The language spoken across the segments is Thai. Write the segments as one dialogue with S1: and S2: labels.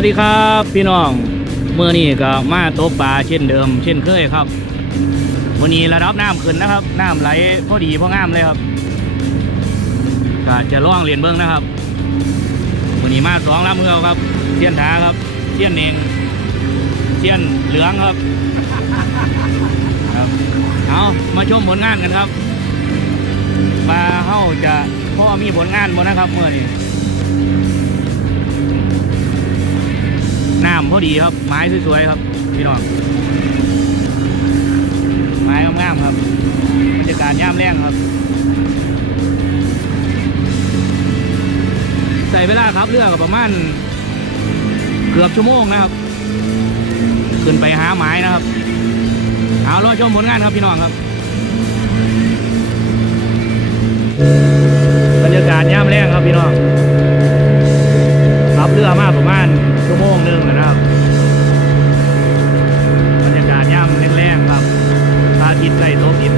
S1: วัสดีครับพี่น้องเมื่อนี้ก็มาตกปลาเช่นเดิม เช่นเคยครับ วันนี้ระดับน้ำขึ้นนะครับ น้ำไหลพอดีพองามเลยครับก็จะล่องเรียนเบิ้งนะครับวันนี้มาสองลำเงาครับเสี้ยนถาครับเสี้ยนเองเสี้ยนเหลืองครับครับเอามาชมผลงานกันครับปลาเฮาจะพ่อมีผลงานบ่นะครับเมื่อนี้ น้ำพอดีครับ ไม้สวยๆครับพี่น้องไม้งามๆครับบรรยากาศย่ามแรงครับ ใส่เวลาครับเรือกับประมาณเกือบชั่วโมงนะครับ ขึ้นไปหาไม้นะครับ เอารอชมผลงานครับพี่น้องครับบรรยากาศย่ามแรงครับพี่น้องขับเรือมาประมาณ พระ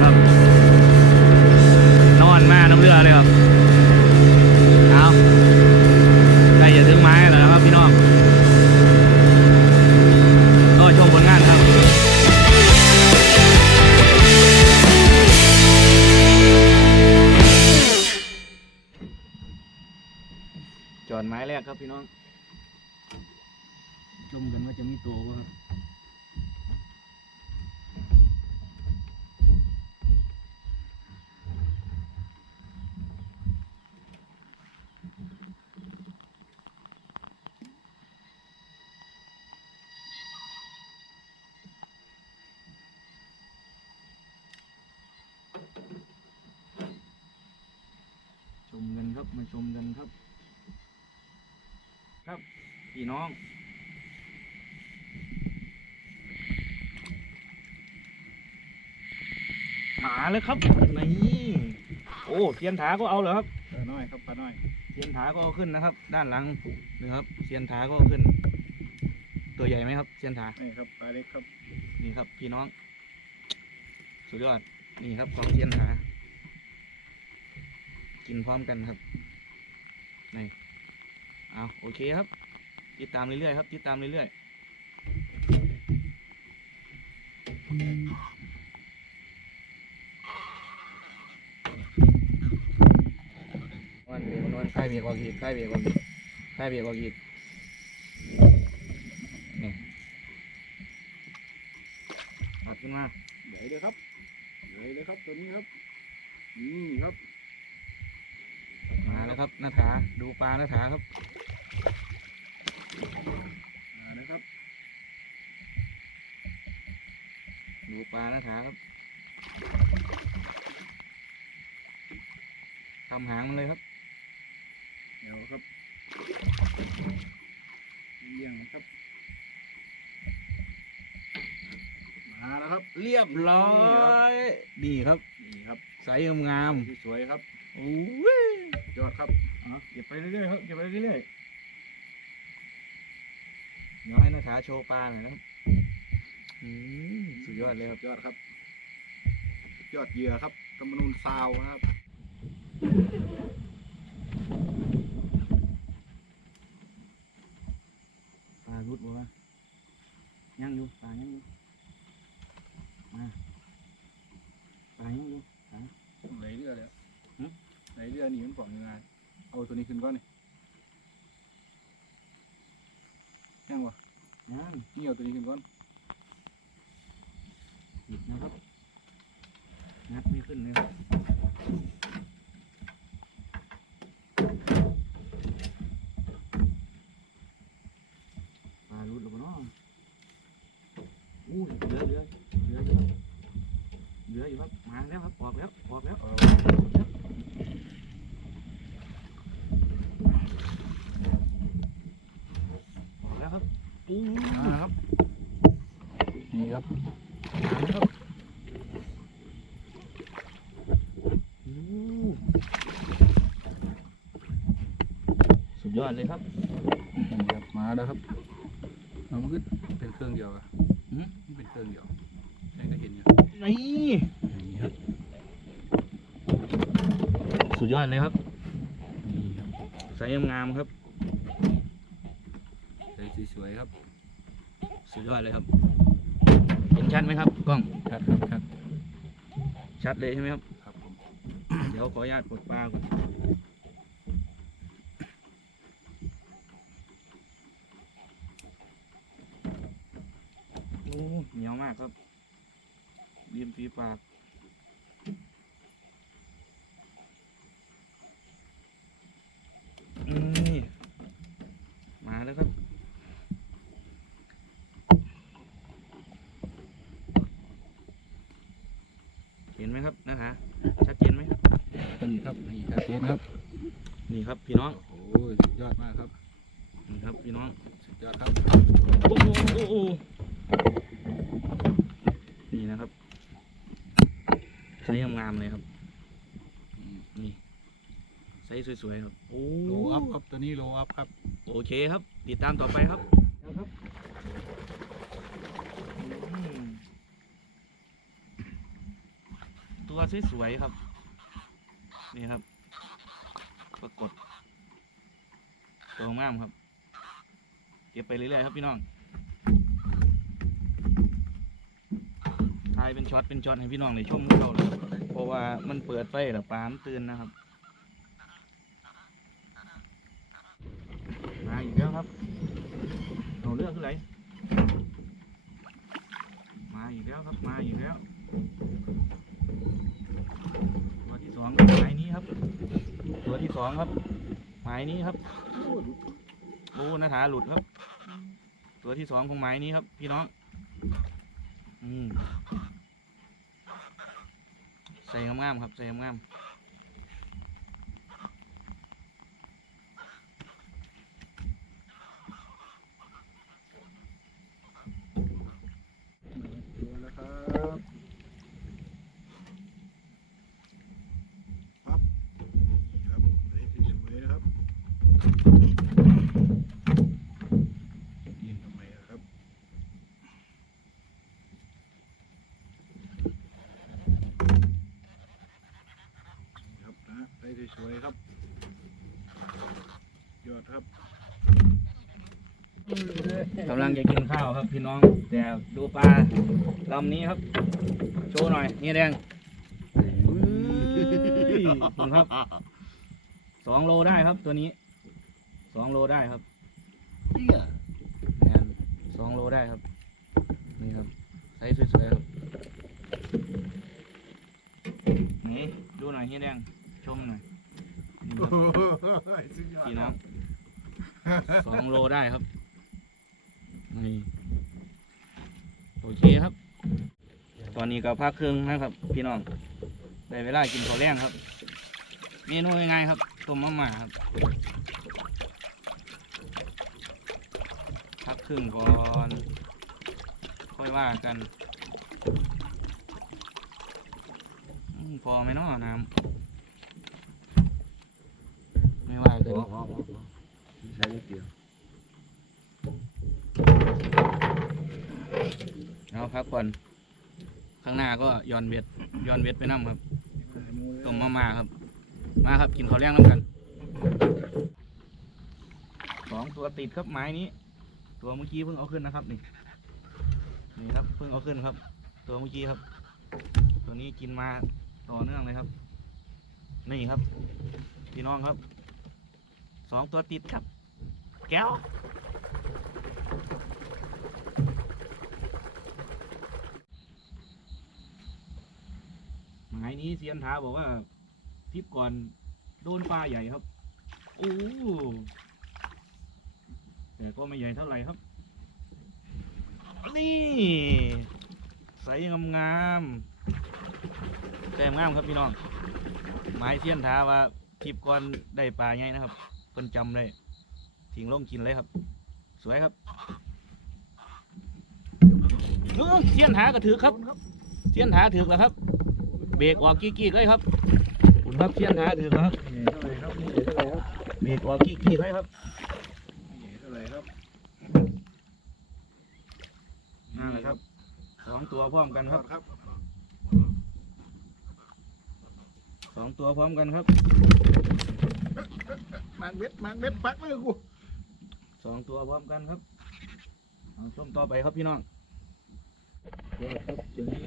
S1: มกันครับมาชมกันครับ ครับพี่น้องหาเลยครับนี่โอ้เทียนถาก็เอาเหรอครับ
S2: ปลาน้อยครับปลาน้อย
S1: เทียนถาก็เอาขึ้นนะครับ ด้านหลังนี่ครับเทียนถาก็เอาขึ้น ตัวใหญ่ไหมครับเทียนถา
S2: นี่ครับปลาเล็กครับ
S1: นี่ครับ พี่น้อง สุดยอดนี่ครับของเทียนถากินพร้อมกันครับ นี่เอาโอเคครับ ติดตามเรื่อยๆครับ ติดตามเรื่อยๆวันเบียกวันค่ายเบียกออกอีกค่ายเบียกออกอีกค่ายเบียกออกอีกนี่ตัดขึ้นมา
S2: ใหญ่เลยครับใหญ่เลยครับตัวนี้ครับ นี่ครับ
S1: แล้วครับนาถาดูปลานาถาครับ
S2: มาเลยครับ
S1: ดูปลานาถาครับทำหางมันเลยครับ
S2: เดี๋ยวครับเลี้ยงครับมาแล้วครับ
S1: เรียบร้อย นี่ครับ
S2: นี่ครับ
S1: ใสงาม
S2: สวยๆครับ
S1: ๆโอ้ย
S2: ยอดครับอะเก็บไปเรื่อยๆครับเก็บไปเรื่อย
S1: เดี๋ยวให้นาถาโชว์ปลาหน่อยนะครับอืมสุดยอดเลยครับ
S2: ยอดครับ ยอดเหยื่อครับกำมะนูนซาวนะครับ
S1: ปลารุดบอกว่าย่างอยู่ปลาย่างอยู่มาปลาย่างอยู่ปลา
S2: ไหลเรือเลย
S1: หึ
S2: ไหลเรือหนีมันฝ่องยังไงเอาตัวนี้ขึ้นก่อนนี่แห้งวะ
S1: ย่าง
S2: นี่เอาตัวนี้ขึ้นก่อน
S1: หยิบนะครับงัดไม่ขึ้นเลยครับปลารุดหรือเปล่าเนาะอู้ยเหลือเหลือเหลืออยู่ครับเหลืออยู่ครับมาแล้วครับออกแล้วออกแล้ว
S2: เอา
S1: ออกแล้วครับอู้
S2: มาครับ นี่ครับ
S1: มาแล้วครับอู้สุดยอดเลยครับ
S2: นี่ครับมาแล้วครับเอามันขึ้นเป็นเครื่องเดียวอะ
S1: หืม
S2: มันเป็นเครื่องเดียวใช่ก็เห็นอยู่
S1: นี่
S2: นี่ครับ
S1: สุดยอดเลยครับ
S2: นี่ครับ
S1: ใสงามๆครับ
S2: ใส่สวยๆครับ
S1: สุดยอดเลยครับ เห็นชัดไหมครับกล้อง
S2: ชัดครับชัด
S1: ชัดเลยใช่ไหมครับ
S2: ครับผม
S1: เดี๋ยวขออนุญาตกดปลาก่อนโอ้เหนียวมากครับริมฝีปากอืมนี่มาแล้วครับ เห็นไหมครับนะคะ ชัดเจนไหม
S2: นี่ครับนี่ชัดเจนครับ
S1: นี่ ครับ พี่น้อง
S2: โอ้ยสุดยอดมากครับ
S1: นี่ครับพี่น้อง
S2: สุดยอดครับ
S1: โอ้โหโอ้โหนี่นะครับไซส์งามๆเลยครับ
S2: อืม
S1: นี่ไซส์สวยๆครับโอ้
S2: โลอัพครับตัวนี้โลอัพครับ
S1: โอเคครับ ติดตามต่อไปครับครับอืมตัวสวยๆครับ นี่ครับ ปรากฏ ตัวงามครับ เก็บไปเรื่อยๆครับพี่น้องถ่ายเป็นช็อตเป็นช็อตให้พี่น้องได้ชมเขาเลยเพราะว่ามันเปิดไฟแล้วปลามตื่นนะครับ มาอีกแล้วครับเอาเรื่องขึ้นไหนมาอีกแล้วครับ มาอีกแล้วตัวที่สองหมายนี้ครับ ตัวที่สองครับ หมายนี้ครับโอ้หน้าถาหลุดครับ ตัวที่สองของไม้นี้ครับ พี่น้องอืมใส่งามๆครับ ใส่งาม
S2: วแล้วครับปั๊บครับนี่คือสวยนะครับยินทำไมอะครับ ครับนะได้สวยๆครับ ยอดครับ
S1: ๆ กำลังจะกินข้าวครับพี่น้อง แต่ดูปลาลำนี้ครับ โชว์หน่อยนี่แดงอุ้ยคุณครับสองโลได้ครับตัวนี้สองโลได้ครับแม่นสองโลได้ครับ นี่ครับไซส์สวยๆครับนี่ดูหน่อยเฮียแดงชมหน่อยนี่ครับ
S2: สุดยอด
S1: พี่น้องสองโลได้ครับ นี่โอเคครับ ตอนนี้ก็พักครึ่งนะครับ พี่น้องได้เวลากินข้าวแรงครับ เมนูง่ายๆครับต้มมะม่าครับ พักครึ่งก่อนค่อยว่ากันอืมพอไหมเนาะน้ำไม่ว่ากัน
S2: ใช้เกี่ยว
S1: เอา พักก่อนข้างหน้าก็ย้อนเวทย้อนเวทไปน้ำครับต้มมามาครับ มาครับกินข้าวแรงน้ำกันสองตัวติดครับไม้นี้ ตัวเมื่อกี้เพิ่งเอาขึ้นนะครับนี่นี่ครับเพิ่งเอาขึ้นครับ ตัวเมื่อกี้ครับ ตัวนี้กินมาต่อเนื่องเลยครับ นี่ครับพี่น้องครับสองตัวติดครับ แก้ว หายนี้เซียนท้าบอกว่าทริปก่อนโดนปลาใหญ่ครับ โอ้แต่ก็ไม่ใหญ่เท่าไหร่ครับ นี่ใสงามๆแต้มงามครับพี่น้องหมายเซียนท้าว่าทริปก่อนได้ปลาใหญ่นะครับเพิ่นจำเลยทิ้งลงกินเลยครับ สวยครับเออเซียนหากระถือครับเซียนหาถือแล้วครับ เบรกออกกี้ๆเลยครับคุณครับเสียนหาถือครับ
S2: นี่เท่าไหร่ครับนี่เท่าไหร่ครับ
S1: เบรกออกกี้ๆเลยครับ
S2: นี่เท่าไหร่ครับ
S1: นั่นแหละครับสองตัวพร้อมกันครับ
S2: ครับ
S1: สองตัวพร้อมกันครับ
S2: มางเบ็ดมางเบ็ดปักมือกู
S1: สองตัวพร้อมกันครับเอาชมต่อไปครับพี่น้อง
S2: ครับเดี๋ยวนี้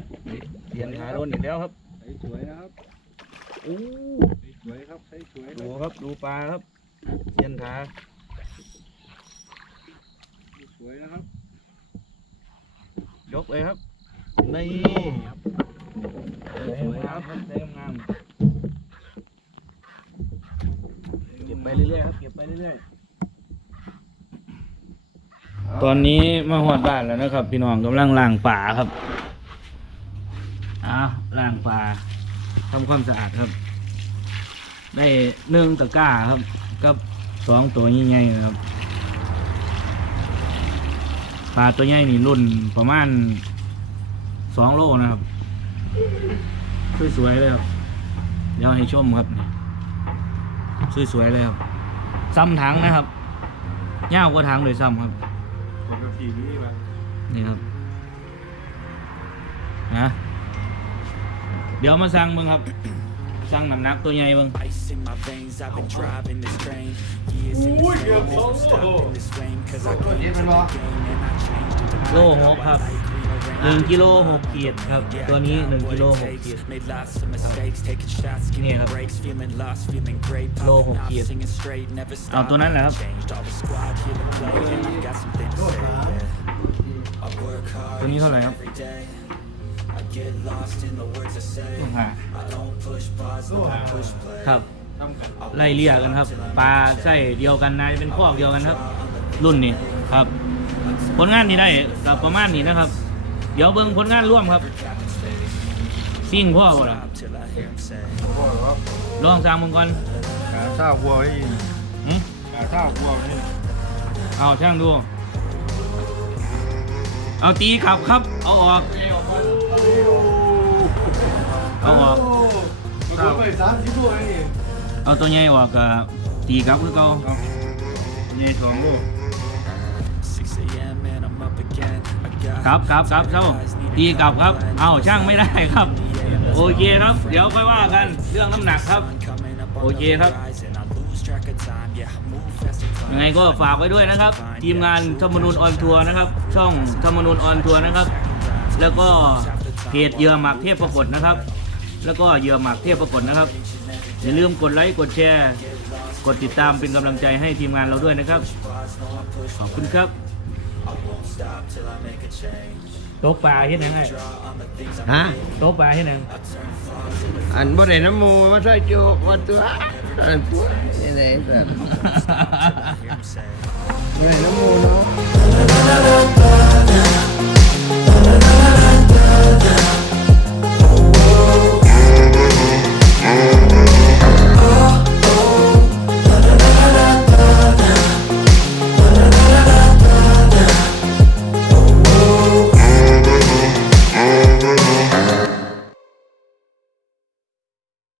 S1: เปลี่ยนขาโดนอีกแล้วครับ
S2: ใส่สวยนะครับ
S1: อู้
S2: ใส่สวยครับใส่สวย
S1: ดูครับดูปลาครับเปลี่ยนขา
S2: สวยนะครับ
S1: ยกเลยครับนี่สวยครับใช้งามเก็บไปเรื่อยๆครับเก็บไปเรื่อยๆตอนนี้มาหอดบ้านแล้วนะครับ พี่น้องกำลังล้างป่าครับอ้าว ล้างป่าทำความสะอาดครับ ได้หนึ่งตะกร้าครับ กับสองตัวใหญ่ๆครับปลาตัวใหญ่นี่รุ่นประมาณสองโลนะครับสวยๆเลยครับ เดี๋ยวให้ชมครับสวยๆเลยครับ ซ้ำถังนะครับยาวกว่าถังเลยซ้ำครับ
S2: ปกตินี่แบบ
S1: นี่ครับนะเดี๋ยวมาสั่งมึงครับ สั่งน้ำหนักตัวใหญ่มึง
S3: Ice in my veins, I've been driving this train. Years in this game, won't stop in this flame. Cause I came into the game and I changed it.
S1: โลหกครับหนึ่งกิโลหกขีดครับ ตัวนี้หนึ่งกิโลหกขีด
S3: Made lots of mistakes, taking shots,
S1: นี่
S3: skipping
S1: ครับ
S3: breaks, feeling lost, feeling great.
S1: โล
S3: Popping
S1: หก
S3: off,
S1: ขีด
S3: singing straight, never
S1: เอา
S3: stop.
S1: ตัวนั้นแหละครับ
S3: Changed all the squad, here to play, and I've got something to say. Yeah. I work hard
S1: ตัวนี้เท่าไหร่ครับ
S3: every day.
S1: ต้องหา
S3: I don't push pause, no, I push play.
S1: ครับ ไล่เลี่ยกันครับ ปลาไส้เดียวกันนายเป็นคอกเดียวกันครับ รุ่นนี้ครับ ผลงานที่ได้กับประมาณนี้นะครับ เดี๋ยวเบิ่งผลงานร่วมครับซิ่งพ่อบ่ล่ะ
S3: Stop till I hear him say.
S2: พ่อครับ
S1: ลองสร้างมึงก่อน
S2: กาเศร้าวัวนี่
S1: หึ
S2: กาเศร้าวัวนี่
S1: เอาช่างดู เอาตีกลับครับ เอาออก เอาออก
S2: มันก็ไปสามสิบตัวนี่
S1: เอาตัวใหญ่ออกกับตีกลับคือเก่า
S2: ใหญ่สองลูก
S3: 6 a.m. and I'm up again. I got
S1: ครับครับครับเจ้าตีกลับครับ เอาช่างไม่ได้ครับ โอเคครับ เดี๋ยวค่อยว่ากัน เรื่องน้ำหนักครับ
S3: coming up on
S1: โอเคครับ
S3: the horizon.
S1: ยังไงก็ฝากไว้ด้วยนะครับ ทีมงานธรรมนูญออนทัวร์นะครับ ช่องธรรมนูญออนทัวร์นะครับ แล้วก็เพจเยื่อหมากเทพปรากฏนะครับ แล้วก็เยื่อหมากเทพปรากฏนะครับอย่าลืมกดไลค์กดแชร์ กดติดตามเป็นกำลังใจให้ทีมงานเราด้วยนะครับ ขอบคุณครับ ตปลาเฮ็ดหนึงไง
S4: ฮะ
S1: โตปลาเฮ็ดหยัง
S4: อันบ่ได้น้ำมูมาใส่จูบว่าตัวอันตัวนี่เลยแต่ได้น้ำมูเนาะ